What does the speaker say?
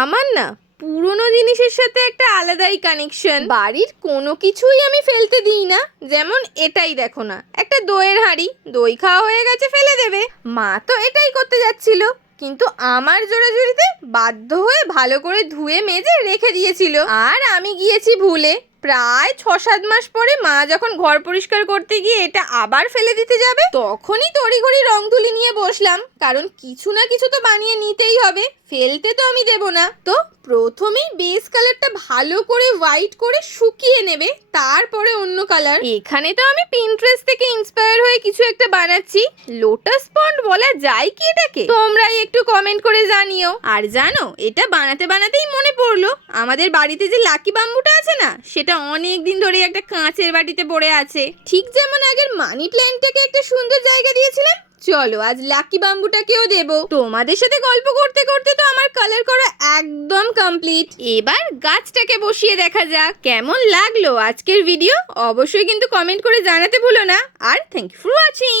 আমার না পুরনো জিনিসের সাথে একটা আলাদাই কানেকশন। বাড়ির কোনো কিছুই আমি ফেলতে দিই না। যেমন এটাই দেখো না, একটা দইয়ের হাঁড়ি, দই খাওয়া হয়ে গেছে ফেলে দেবে। মা তো এটাই করতে যাচ্ছিল, কিন্তু আমার জোরাজুরিতে বাধ্য হয়ে ভালো করে ধুয়ে মেজে রেখে দিয়েছিল। আর আমি গিয়েছি ভুলে। প্রায় 6-7 মাস পরে মা যখন ঘর পরিষ্কার করতে গিয়ে এটা আবার ফেলে দিতে যাবে, তখনই তড়িঘড়ি রং তুলি নিয়ে বসলাম, কারণ কিছু না কিছু তো বানিয়ে নিতেই হবে, ফেলতে তো আমি দেব না। তো প্রথমেই বেস কালারটা ভালো করে হোয়াইট করে শুকিয়ে নেবে, তারপরে অন্য কালার। এখানে তো আমি পিন্টারেস্ট থেকে ইন্সপায়ার হয়ে কিছু একটা বানাচ্ছি। লোটাস পন্ড বলা যায় কি এটাকে? তোমরাই একটু কমেন্ট করে জানিও। আর জানো, এটা বানাতে বানাতেই মনে পড়লো, আমাদের বাড়িতে যে লাকি বাম্বুটা আছে না, সেটা অনেক দিন ধরে একটা কাঁচের বাটিতে পড়ে আছে। ঠিক যেমন আগের মানি প্ল্যান্টটাকে একটা সুন্দর জায়গা দিয়েছিলাম, চলো আজ লাকি বাম্বুটাকেও দেব। তোমাদের সাথে গল্প করতে করতে তো আমার কালার করা একদম কমপ্লিট। এবার গাছটাকে বসিয়ে দেখা যাক। কেমন লাগলো আজকের ভিডিও অবশ্যই কিন্তু কমেন্ট করে জানাতে ভুলো না। আর থ্যাংক ইউ ফর ওয়াচিং।